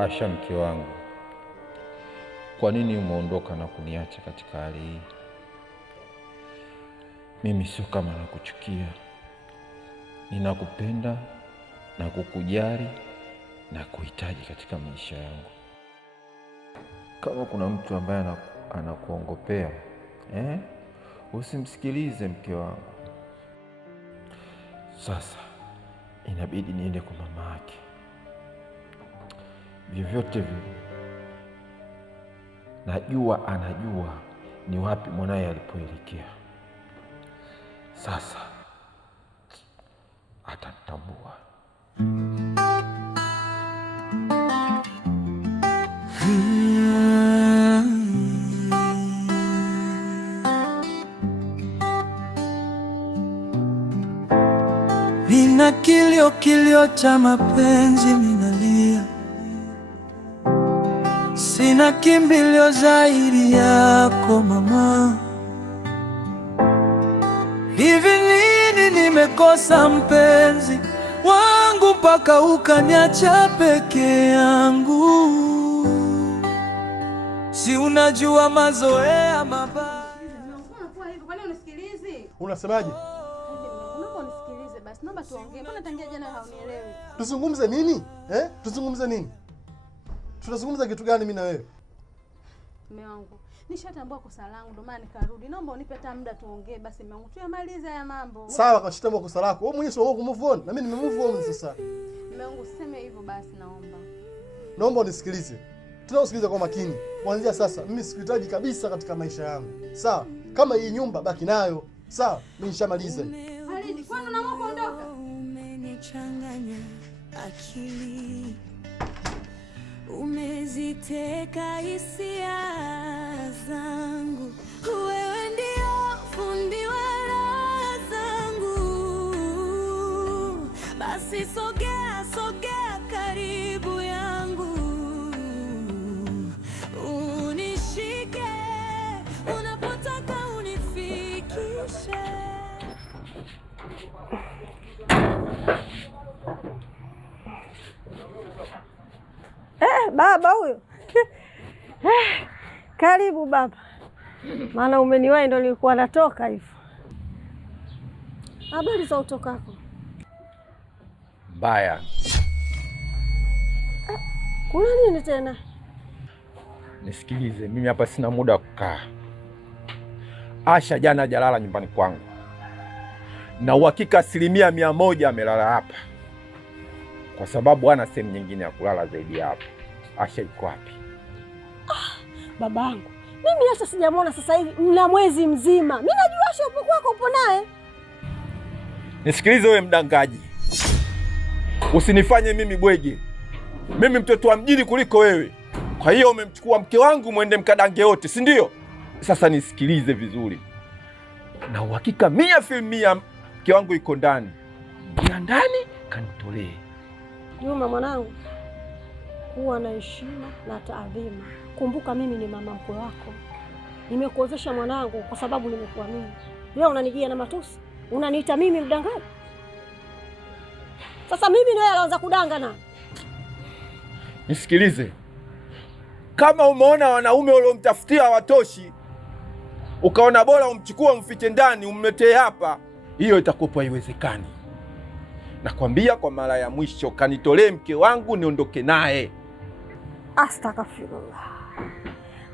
Asha, mke wangu, kwa nini umeondoka na kuniacha katika hali hii? Mimi sio kama nakuchukia. Ninakupenda na kukujali na kuhitaji katika maisha yangu. Kama kuna mtu ambaye anakuongopea, usimsikilize mke wangu. Sasa inabidi niende kwa mama yake. Vyovyote vile, najua anajua ni wapi mwanaye alipoelekea. Sasa atatambua. Nina kilio cha mapenzi minalia, sina kimbilio zaidi yako mama. Hivi nini nimekosa mpenzi wangu mpaka ukaniacha peke yangu? Si unajua mazoea mabaya. Kwani unisikilizi? Unasemaje? Unisikilize basi, naomba tuongee. Mbona tangia jana haunielewi? Tuzungumze nini? Tuzungumze nini? Tunazungumza kitu gani mimi na wewe? Mume wangu, nishatambua kosa langu ndio maana nikarudi. Naomba unipe hata muda tuongee basi mume wangu. Tuyamalize haya mambo. Sawa, kashitambua kosa lako. Wewe mwenyewe sio move on. Na mimi nimemove on sasa. Mume wangu, usiseme hivyo basi naomba. Naomba unisikilize. Tunasikiliza kwa makini. Kuanzia sasa mimi sikuhitaji kabisa katika maisha yangu. Sawa? Kama hii nyumba baki nayo. Sawa? Mimi nishamaliza. Halidi, kwani unaamua kuondoka? Umenichanganya akili, umeziteka hisia zangu. Wewe ndio fundi wa raha zangu. Basi sogea karibu yangu, unishike unapotaka unifikishe. Baba huyo. Karibu baba. Maana umeniwahi ndo nilikuwa natoka hivyo. Habari za utokako? Mbaya. Kuna nini tena? Nisikilize, mimi hapa sina muda wa kukaa. Asha jana hajalala nyumbani kwangu, na uhakika 100% amelala hapa, kwa sababu hana sehemu nyingine ya kulala zaidi ya hapa. Asha iko wapi? Babangu, mimi Asha sijamwona sasa hivi mna mwezi mzima. Mimi najua Asha upo kwako, upo naye. Nisikilize wewe mdangaji, usinifanye mimi bwege. Mimi mtoto wa mjini kuliko wewe. Kwa hiyo umemchukua mke wangu mwende mkadange wote, si ndio? Sasa nisikilize vizuri, na uhakika 100% mke wangu iko ndani. Ngia ndani kanitolee. Juma mwanangu, kuwa na heshima na taadhima. Kumbuka mimi ni mama mkwe wako. Nimekuozesha mwanangu kwa sababu nimekuamini. Leo unanijia na matusi, unaniita mimi mdangaji. Sasa mimi ndio anaanza kudangana. Nisikilize, kama umeona wanaume waliomtafutia hawatoshi, ukaona bora umchukue umfiche ndani umletee hapa, hiyo itakuwa haiwezekani. Nakwambia kwa mara ya mwisho, kanitolee mke wangu niondoke naye. Astaghfirullah.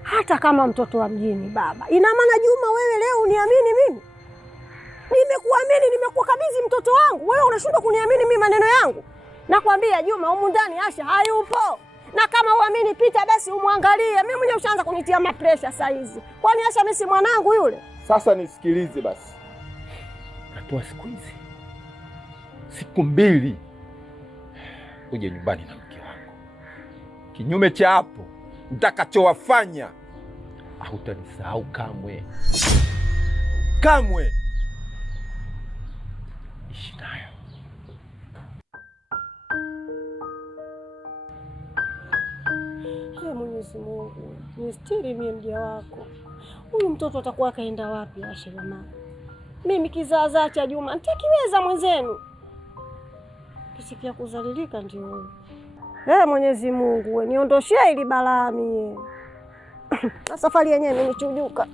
Hata kama mtoto wa mjini baba. Ina maana Juma wewe leo uniamini mimi? Nimekuamini, nimekukabidhi mtoto wangu. Wewe unashindwa kuniamini mimi maneno yangu? Nakwambia Juma, humu ndani Asha hayupo. Na kama uamini pita basi umwangalie. Mimi mwenyewe ushaanza kunitia mapresha saa hizi. Kwani Asha mimi si mwanangu yule? Sasa nisikilize basi. Natoa siku hizi, siku 2 uje nyumbani na mke wangu. Kinyume cha hapo, nitakachowafanya hutanisahau kamwe. Kamwe. Ishi nayo. Mwenyezi Mungu, nistiri mie mja wako. Huyu mtoto atakuwa kaenda wapi Asha jamani? Mimi kizaazaa cha Juma nitakiweza mwenzenu? Kisikia kuzalilika ndio. Mwenyezi Mungu we niondoshee ili balaa mie. Na safari yenyewe imenichujuka.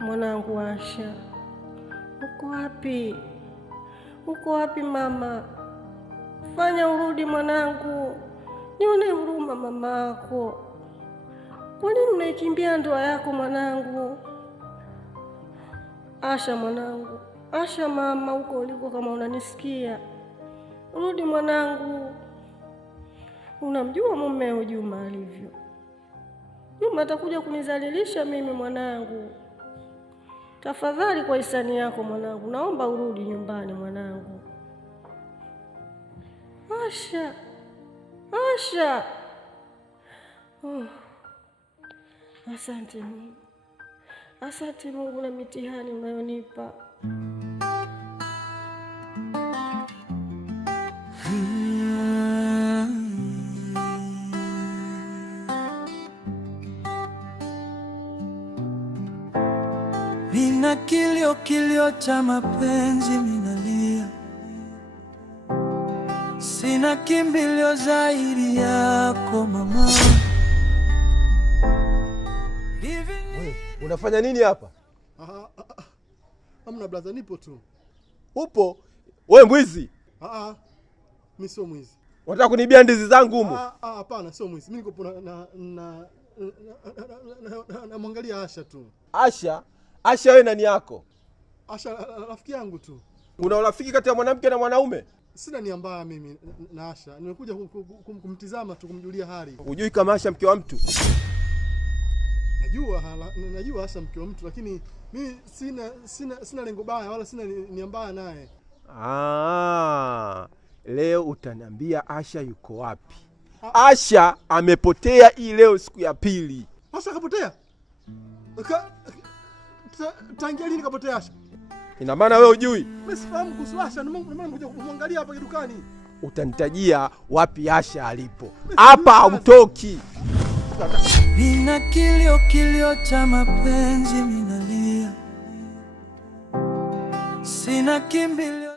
Mwanangu Asha, uko wapi? Uko wapi mama? Fanya urudi mwanangu, nione huruma mamako. Kwa nini unaikimbia ndoa yako mwanangu? Asha mwanangu, Asha mama, uko uliko kama unanisikia, rudi mwanangu. Unamjua mumeo Juma alivyo? Juma atakuja kunizalilisha mimi mwanangu. Tafadhali kwa hisani yako mwanangu, naomba urudi nyumbani mwanangu. Asha, Asha. Asante Mungu, asante Mungu na mitihani unayonipa. Nina kilio cha mapenzi minalia, sina kimbilio zaidi yako mama. Unafanya nini hapa? Hamna brother, nipo tu. Upo? Wewe mwizi? Mimi sio mwizi. Unataka kunibia ndizi zangu humu? Hapana, sio mwizi. Mimi niko na mwangalia Asha tu. Asha? Asha wewe nani yako? Asha rafiki yangu tu. Una urafiki kati ya mwanamke na mwanaume? Sina nia mbaya mimi na Asha. Nimekuja kumtizama tu, kumjulia hali. Hujui kama Asha mke wa mtu? Najua Asha mke wa mtu, lakini mimi sina lengo baya wala sina nia mbaya naye. Leo utaniambia Asha yuko wapi? Asha amepotea hii leo siku ya pili. Asha kapotea? Tangia lini kapotea Asha? Ina maana wewe hujui? Mimi sifahamu kuhusu Asha, ndio maana nimekuja kumwangalia hapa dukani. Utanitajia wapi Asha alipo. Hapa hautoki. Nina kilio cha mapenzi minalia, sina kimbilio.